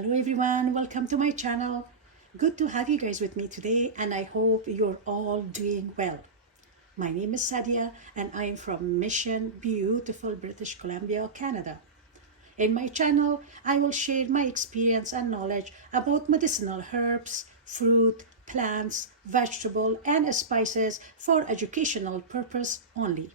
Hello everyone, welcome to my channel. Good to have you guys with me today and I hope you're all doing well. My name is Sadia and I'm from Mission, beautiful British Columbia, Canada. In my channel, I will share my experience and knowledge about medicinal herbs, fruit, plants, vegetable and spices for educational purpose only.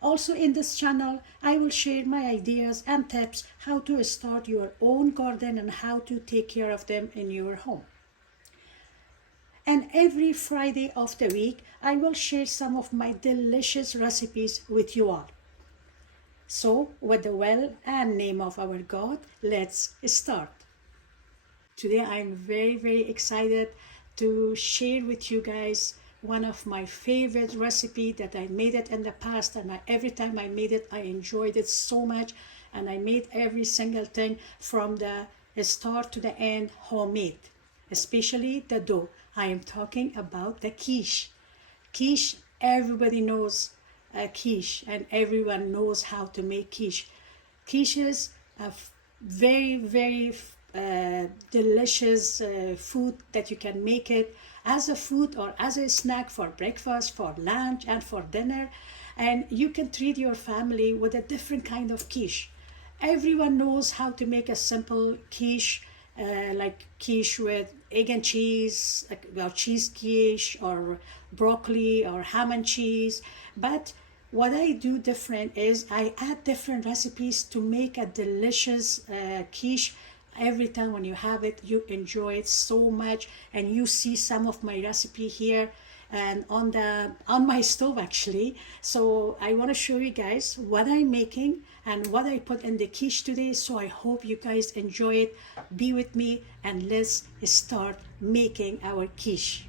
Also in this channel, I will share my ideas and tips how to start your own garden and how to take care of them in your home. And every Friday of the week, I will share some of my delicious recipes with you all. So, with the will and name of our God, let's start. Today I'm very excited to share with you guys one of my favorite recipe that I made it in the past, and every time I made it I enjoyed it so much, and I made every single thing from the start to the end homemade, especially the dough. I am talking about the quiche. Quiche, everybody knows quiche and everyone knows how to make quiche. Quiche is a very delicious food that you can make it as a food or as a snack for breakfast, for lunch and for dinner, and you can treat your family with a different kind of quiche. Everyone knows how to make a simple quiche, like quiche with egg and cheese, or cheese quiche or broccoli or ham and cheese, but what I do different is I add different recipes to make a delicious quiche. Every time when you have it, you enjoy it so much, and you see some of my recipe here and on my stove actually. So I want to show you guys what I'm making and what I put in the quiche today. So I hope you guys enjoy it. Be with me and let's start making our quiche.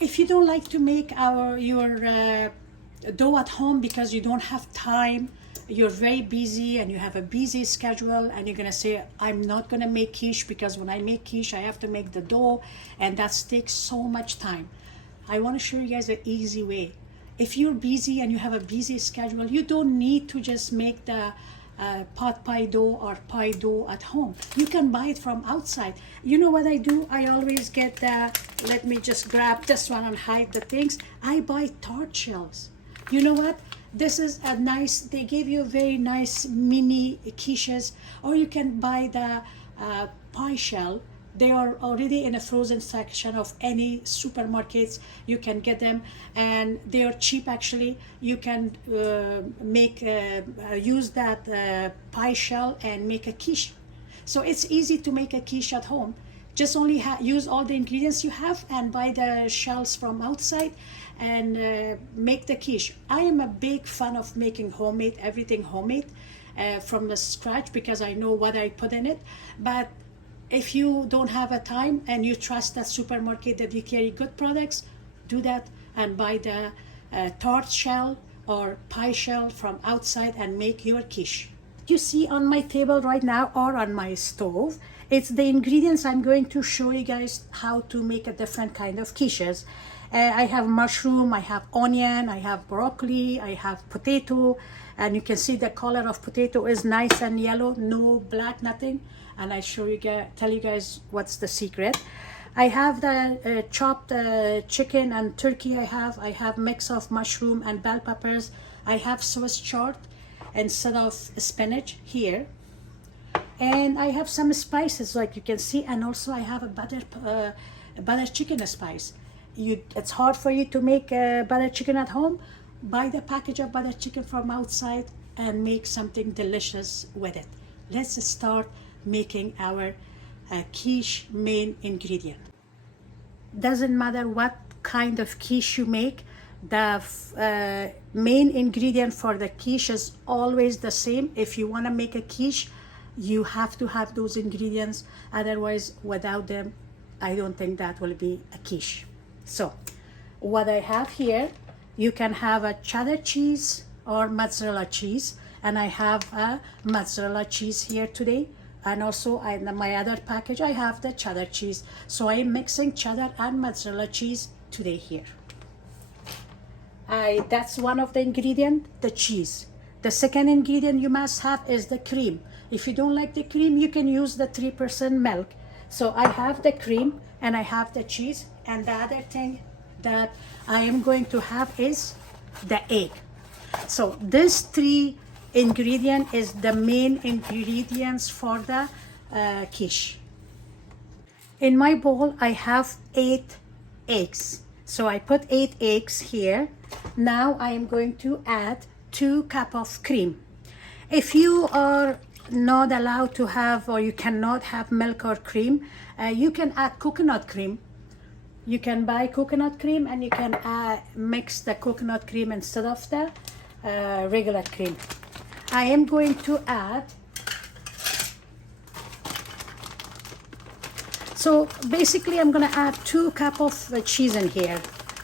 If you don't like to make your dough at home because you don't have time, you're very busy and you have a busy schedule, and you're gonna say, I'm not gonna make quiche because when I make quiche I have to make the dough and that takes so much time. I want to show you guys an easy way. If you're busy and you have a busy schedule, you don't need to just make the pot pie dough or pie dough at home. You can buy it from outside. You know what I do? I always get let me just grab this one and hide the things. I buy tart shells. You know what? This is a nice, they give you very nice mini quiches, or you can buy the pie shell. They are already in a frozen section of any supermarkets. You can get them and they are cheap actually. You can use that pie shell and make a quiche. So it's easy to make a quiche at home. Just only use all the ingredients you have and buy the shells from outside and make the quiche. I am a big fan of making homemade, everything homemade from the scratch, because I know what I put in it. But if you don't have a time and you trust that supermarket that they carry good products, do that and buy the tart shell or pie shell from outside and make your quiche. You see on my table right now or on my stove, it's the ingredients I'm going to show you guys how to make a different kind of quiches. I have mushroom, I have onion, I have broccoli, I have potato, and you can see the color of potato is nice and yellow, no black, nothing. And I tell you guys what's the secret. I have the chopped chicken and turkey. I have mix of mushroom and bell peppers. I have Swiss chard instead of spinach here, and I have some spices like you can see, and also I have a butter chicken spice. It's hard for you to make butter chicken at home. Buy the package of butter chicken from outside and make something delicious with it. Let's start making our quiche main ingredient. Doesn't matter what kind of quiche you make, the main ingredient for the quiche is always the same. If you want to make a quiche, you have to have those ingredients. Otherwise, without them, I don't think that will be a quiche. So what I have here, you can have a cheddar cheese or mozzarella cheese, and I have a mozzarella cheese here today. And also in my other package I have the cheddar cheese. So I am mixing cheddar and mozzarella cheese today here. That's one of the ingredient, the cheese. The second ingredient you must have is the cream. If you don't like the cream, you can use the 3% milk. So I have the cream and I have the cheese, and the other thing that I am going to have is the egg. So this 3 ingredient is the main ingredients for the quiche. In my bowl, I have 8 eggs. So I put 8 eggs here. Now I am going to add 2 cups of cream. If you are not allowed to have, or you cannot have milk or cream, you can add coconut cream. You can buy coconut cream and you can mix the coconut cream instead of the regular cream. I am going to add, so basically I'm going to add 2 cups of cheese in here.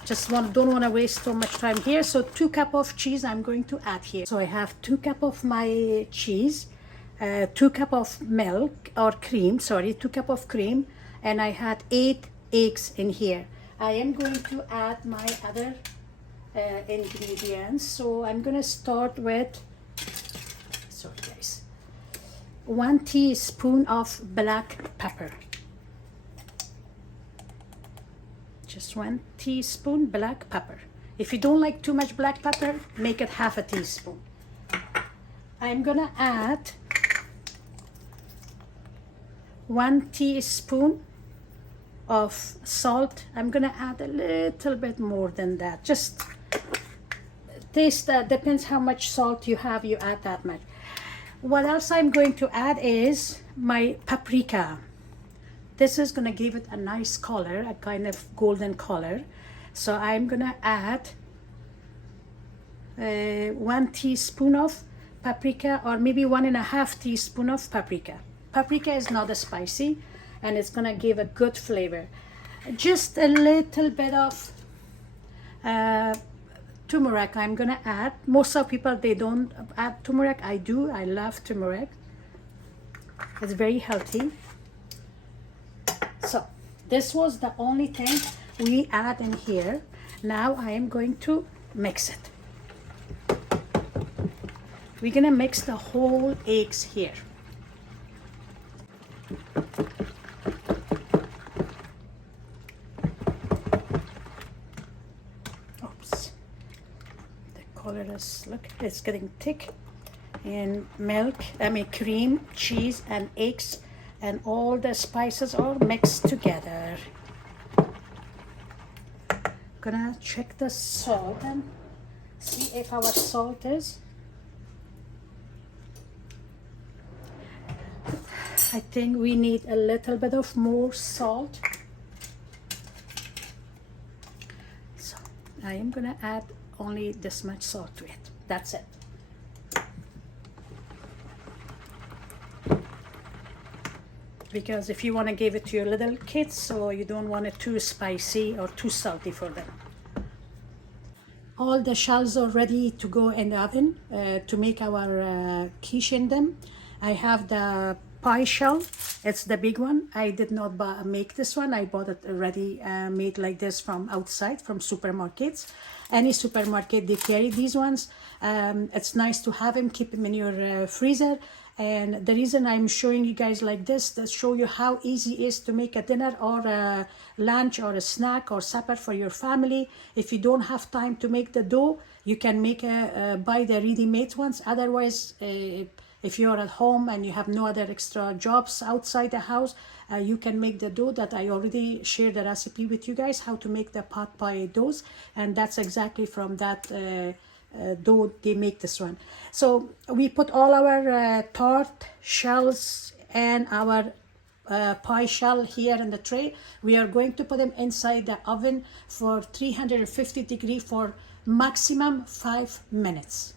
Don't want to waste so much time here. So 2 cups of cheese I'm going to add here. So I have 2 cups of my cheese, 2 cups of milk or cream, 2 cups of cream, and I had 8 eggs in here. I am going to add my other ingredients. So I'm going to start with, 1 teaspoon of black pepper. Just 1 teaspoon black pepper. If you don't like too much black pepper, make it half a teaspoon. I'm gonna add 1 teaspoon of salt. I'm gonna add a little bit more than that. Just taste that, depends how much salt you have, you add that much. What else I'm going to add is my paprika. This is gonna give it a nice color, a kind of golden color. So I'm gonna add 1 teaspoon of paprika, or maybe 1.5 teaspoon of paprika. Paprika is not as spicy and it's gonna give a good flavor. Just a little bit of turmeric I'm gonna add. Most of people, they don't add turmeric. I do. I love turmeric. It's very healthy. So this was the only thing we add in here. Now I am going to mix it. We're gonna mix the whole eggs here. Oops. The color is, look, it's getting thick. And milk, cream, cheese, and eggs, and all the spices are mixed together. Gonna check the salt and see if our salt is. I think we need a little bit of more salt. So I am gonna add only this much salt to it. That's it. Because if you want to give it to your little kids, so you don't want it too spicy or too salty for them. All the shells are ready to go in the oven to make our quiche in them. I have the pie shell. It's the big one. I did not make this one. I bought it already made like this from outside, from supermarkets. Any supermarket, they carry these ones. It's nice to have them, keep them in your freezer. And the reason I'm showing you guys like this, to show you how easy it is to make a dinner or a lunch or a snack or supper for your family. If you don't have time to make the dough, you can make buy the ready-made ones. Otherwise, if you're at home and you have no other extra jobs outside the house, you can make the dough that I already shared the recipe with you guys, how to make the pot pie doughs. And that's exactly from that dough they make this one. So we put all our tart shells and our pie shell here in the tray. We are going to put them inside the oven for 350 degrees for maximum 5 minutes.